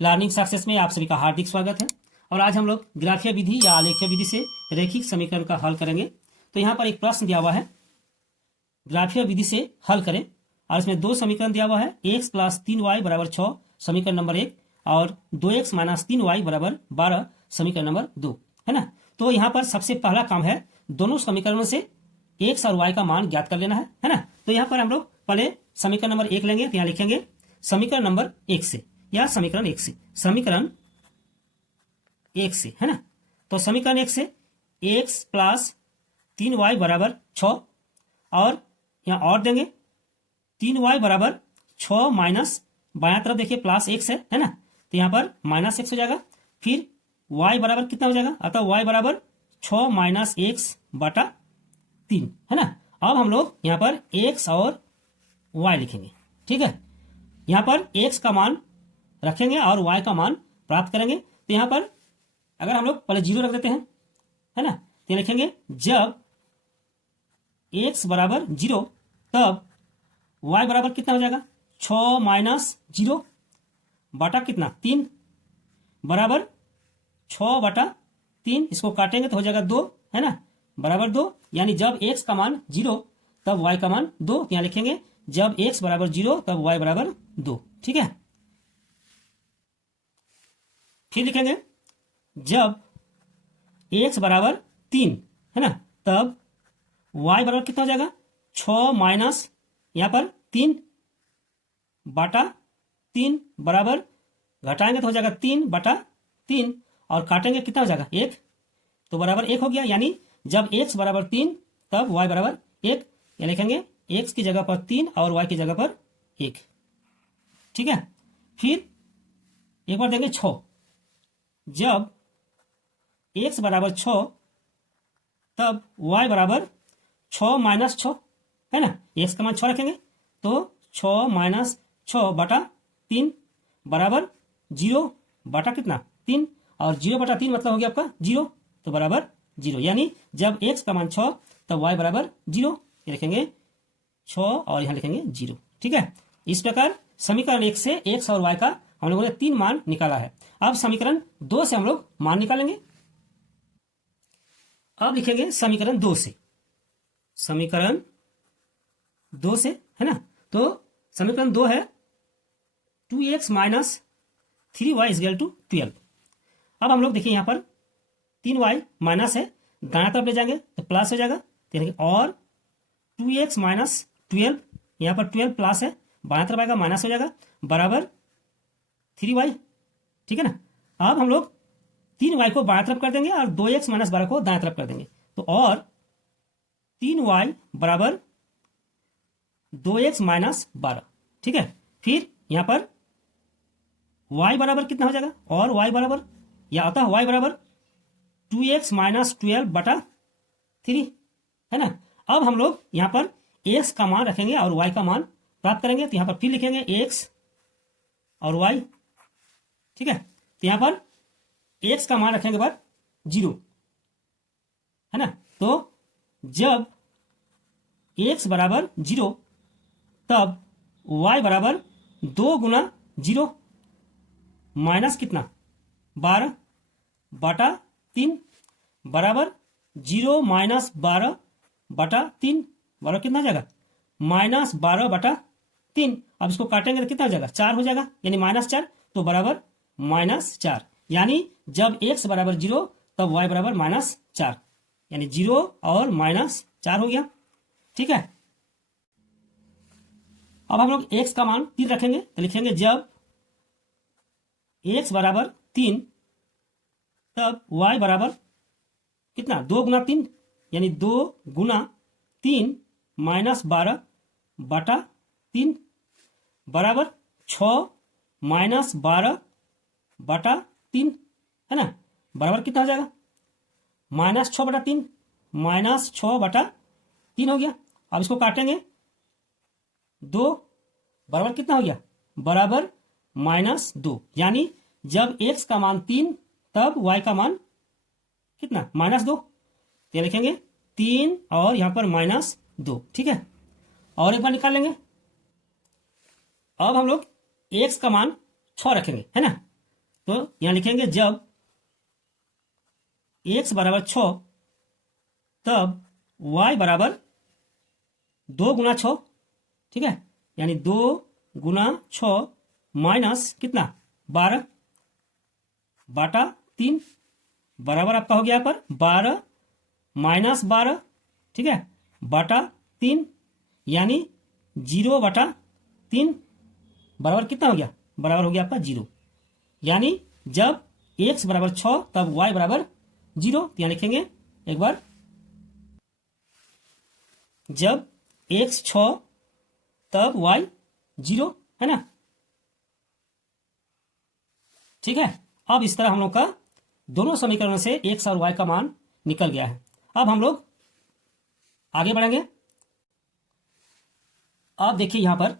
Learning success में आप सभी का हार्दिक स्वागत है। और आज हम लोग ग्राफीय विधि या आलेखीय विधि से रैखिक समीकरण का हल करेंगे। तो यहाँ पर एक प्रश्न दिया हुआ है, ग्राफीय विधि से हल करें, और इसमें दो समीकरण दिया हुआ है, x + 3y = 6 समीकरण नंबर 1 और 2x - 3y = 12 समीकरण नंबर 2 है ना। तो यहाँ पर सबसे पहला काम है दोनों समीकरणों से x और y का मान ज्ञात कर लेना है ना। तो यहाँ पर हम लोग पहले समीकरण नंबर 1 लेंगे, तो यहाँ लिखेंगे समीकरण नंबर 1 से या समीकरण 1 से, समीकरण 1 से है ना। तो समीकरण 1 से x + 3y = 6 और यहाँ और देंगे 3y = 6 माइनस बायां तरफ देखिए +x है ना, तो यहाँ पर -x हो जाएगा। फिर y बराबर कितना हो जाएगा, अतः y बराबर 6 - x/3 है ना। अब हम लोग यहाँ पर x और y लिखेंगे, ठीक है। यहाँ पर x का मान रखेंगे और y का मान प्राप्त करेंगे। तो यहाँ पर अगर हम लोग पहले 0 रख देते हैं है ना, तो लिखेंगे जब x बराबर 0 तब y बराबर कितना हो जाएगा, 6 - 0 बटा कितना 3 बराबर 6/3। इसको काटेंगे तो हो जाएगा 2 है ना, बराबर 2। यानी जब x का मान 0 तब y का मान 2। यहाँ लिखेंगे जब x बराबर 0 तब y बराबर 2, ठीक है। फिर लिखेंगे जब x बराबर 3 है ना, तब y बराबर कितना हो जाएगा, 6 माइनस यहाँ पर 3/3 बराबर घटाएंगे तो हो जाएगा 3/3 और काटेंगे कितना हो जाएगा 1, तो बराबर 1 हो गया। यानी जब x बराबर 3 तब y बराबर 1। या लिखेंगे x की जगह पर 3 और y की जगह पर 1, ठीक है। फिर एक बार देंगे 6, जब x बराबर 6 तब y बराबर 6 - 6 है ना, x का मान 6 रखेंगे तो 6 - 6/3 बराबर 0 बटा कितना 3, और 0/3 मतलब हो गया आपका 0, तो बराबर 0। यानी जब x का मान 6 तब y बराबर 0। ये लिखेंगे 6 और यहाँ लिखेंगे 0, ठीक है। इस प्रकार समीकरण 1 से x और y का हम लोगों ने 3 मान निकाला है। अब समीकरण 2 से हम लोग मान निकालेंगे। अब लिखेंगे समीकरण 2 से, समीकरण 2 से है ना। तो समीकरण 2 है 2x - 3y = 12। अब हम लोग देखिए यहाँ पर 3y माइनस है, दाएं तरफ ले जाएंगे तो प्लस हो जाएगा, और 2x - 12 यहाँ पर 12 प्लस है, बाएं तरफ आएगा माइनस हो जाएगा, बराबर 3y, ठीक है ना। अब हम लोग 3y को बाएं तरफ कर देंगे और 2x - 12 को दाएं तरफ कर देंगे, तो और 3y बराबर 2x - 12, ठीक है। फिर यहाँ पर y बराबर कितना हो जाएगा, और y बराबर या अतः y बराबर 2x - 12/3 है ना। अब हम लोग यहाँ पर x का मान रखेंगे और y का मान प्राप्त करेंगे। तो यहाँ पर फिर लिखेंगे x और y, ठीक है। तो यहाँ पर x का मान रखेंगे बाद 0 है ना। तो जब x बराबर 0 तब y बराबर 2 × 0 माइनस कितना 12/3 बराबर 0 - 12/3 बराबर कितना हो जाएगा -12/3। अब इसको काटेंगे तो कितना हो जाएगा 4 हो जाएगा, यानी -4, तो बराबर -4। यानी जब x बराबर 0 तब y बराबर -4, यानी 0 और -4 हो गया, ठीक है। अब हम लोग x का मान 3 रखेंगे, तो लिखेंगे जब x बराबर 3 तब y बराबर कितना 2 × 3, यानी 2 × 3 -12/3 बराबर 6 - 12/3 है ना, बराबर कितना हो जाएगा -6/3, -6/3 हो गया। अब इसको काटेंगे 2 बराबर कितना हो गया, बराबर -2। यानी जब x का मान 3 तब y का मान कितना -2, तो लिखेंगे 3 और यहाँ पर -2, ठीक है। और एक बार निकाल लेंगे। अब हम लोग x का मान 6 रखेंगे है ना, तो यहां लिखेंगे जब x बराबर 6 तब y बराबर 2 गुना 6, ठीक है, यानी 2 गुना 6 माइनस कितना 12 बाटा 3 बराबर आपका हो गया यहाँ पर 12 माइनस 12, ठीक है, बाटा 3, यानी 0 बाटा 3 बराबर कितना हो गया, बराबर हो गया आपका 0। यानी जब x बराबर 6 तब y बराबर 0। यहाँ लिखेंगे एक बार, जब x 6 तब y 0, है ना, ठीक है। अब इस तरह हम लोग का दोनों समीकरणों से x और y का मान निकल गया है। अब हम लोग आगे बढ़ेंगे। अब देखिए यहां पर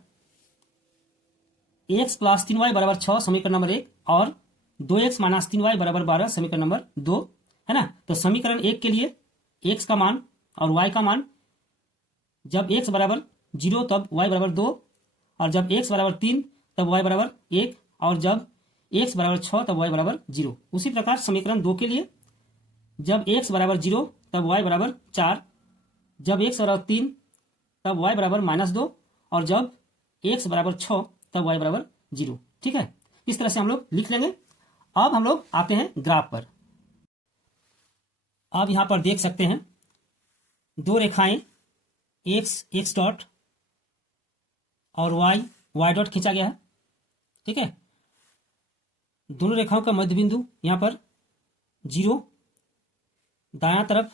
x प्लस 3y बराबर 6 समीकरण नंबर 1 और 2x माइनस 3y बराबर 12 समीकरण नंबर 2, है ना। तो समीकरण 1 के लिए x का मान और y का मान, जब x बराबर 0 तब y बराबर 2, और जब x बराबर 3 तब y बराबर 1, और जब x बराबर 6 तब y बराबर 0। उसी प्रकार समीकरण 2 के लिए जब x बराबर 0 तब y बराबर 4, जब x बराबर 3 तब y बराबर -2, और जब x बराबर 6 तब y बराबर 0, ठीक है। इस तरह से हम लोग लिख लेंगे। अब हम लोग आते हैं ग्राफ पर। अब यहां पर देख सकते हैं दो रेखाएं x डॉट और y डॉट खींचा गया है, ठीक है। दोनों रेखाओं का मध्य बिंदु यहां पर 0, दायां तरफ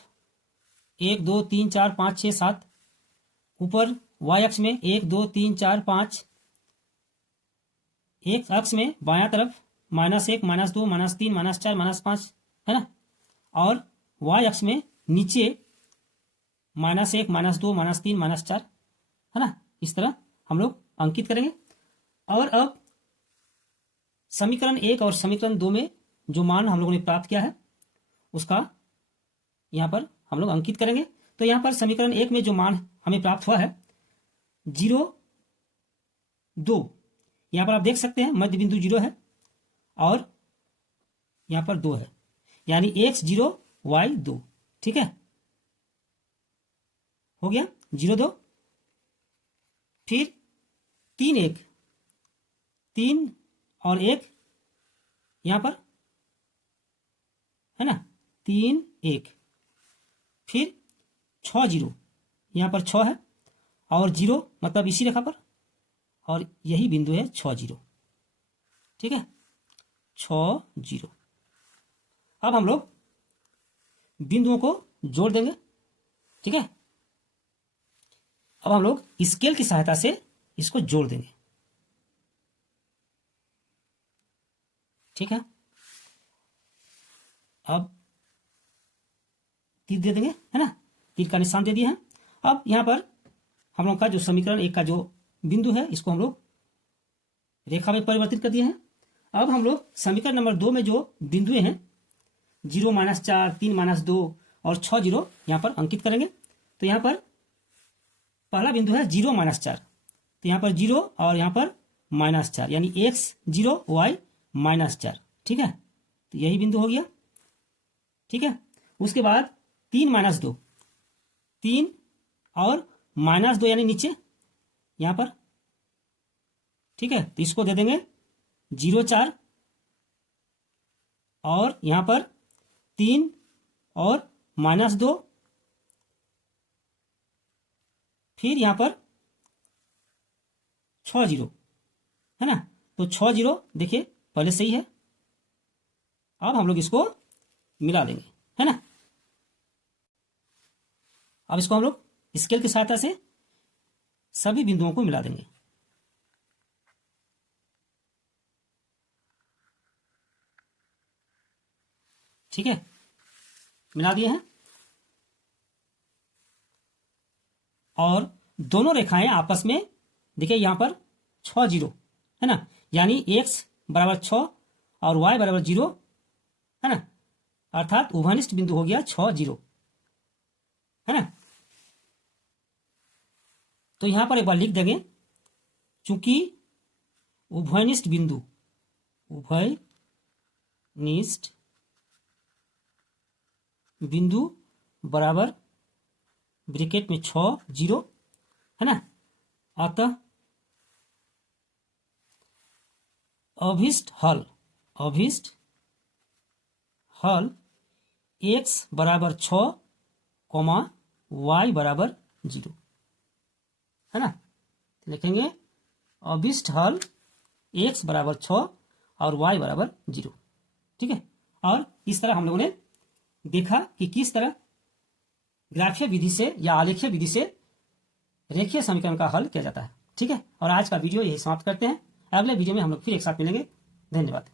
1 2 3 4 5 6 7, ऊपर y अक्ष में 1 2 3 4 5, एक अक्ष में बायां तरफ -1 -2 -3 -4 -5, है ना, और y अक्ष में नीचे -1 -2 -3 -4, है ना। इस तरह हम लोग अंकित करेंगे। और अब समीकरण 1 और समीकरण 2 में जो मान हम लोगों ने प्राप्त किया है उसका यहां पर हम लोग अंकित करेंगे। तो यहां पर समीकरण 1 में जो मान हमें प्राप्त हुआ है 0 2, यहां पर आप देख सकते हैं मध्य बिंदु 0 है और यहां पर 2 है, यानी x 0 y 2, ठीक है, हो गया 0 2। फिर 3 1, 3 और 1 यहां पर, है ना, 3 1, फिर 6 0, यहां पर 6 है और 0 मतलब इसी रेखा पर, और यही बिंदु है 6 0, ठीक है, 6 0। अब हम लोग बिंदुओं को जोड़ देंगे, ठीक है। अब हम लोग स्केल की सहायता से इसको जोड़ देंगे, ठीक है। अब तीर दे देंगे, है ना, तीर का निशान दे दिया है। अब यहां पर हम लोग का जो समीकरण 1 का जो बिंदु है इसको हम लोग रेखा में परिवर्तित कर दिए हैं। अब हम लोग समीकरण नंबर 2 में जो बिंदुएं हैं 0 -4 3 -2 और 6 0 यहां पर अंकित करेंगे। तो यहां पर पहला बिंदु है 0 -4, तो यहां पर 0 और यहां पर -4, यानी x 0 y -4, ठीक है, तो यही बिंदु हो गया, ठीक है। उसके बाद 3 -2, 3 और -2 यानी नीचे यहां पर, ठीक है, तो इसको दे देंगे 0 4, और यहां पर 3 और -2, फिर यहां पर 6 0, है ना, तो 6 0 देखिए पहले से ही है। अब हम लोग इसको मिला देंगे, है ना। अब इसको हम लोग स्केल की सहायता से सभी बिंदुओं को मिला देंगे, ठीक है, मिला दिए हैं। और दोनों रेखाएं आपस में देखिए यहां पर 6 0, है ना, यानी x बराबर 6 और y बराबर 0, है ना, अर्थात उभयनिष्ठ बिंदु हो गया 6 0, है ना। तो यहां पर एक बार लिख देंगे, चूंकि उभयनिष्ठ बिंदु निष्ठ बिंदु बराबर ब्रैकेट में 6 0 है ना। अतः अभिष्ट हल x बराबर 6 कॉमा y बराबर 0 है ना। लिखेंगे अभिष्ट हल x बराबर 6 और y बराबर 0। ठीक है। और इस तरह हम लोगों ने देखा कि किस तरह ग्राफीय विधि से या आलेखीय विधि से रेखीय समीकरण का हल किया जाता है। ठीक है। और आज का वीडियो यही समाप्त करते हैं। अगले वीडियो में हम लोग फिर एक साथ मिलेंगे। धन्यवाद।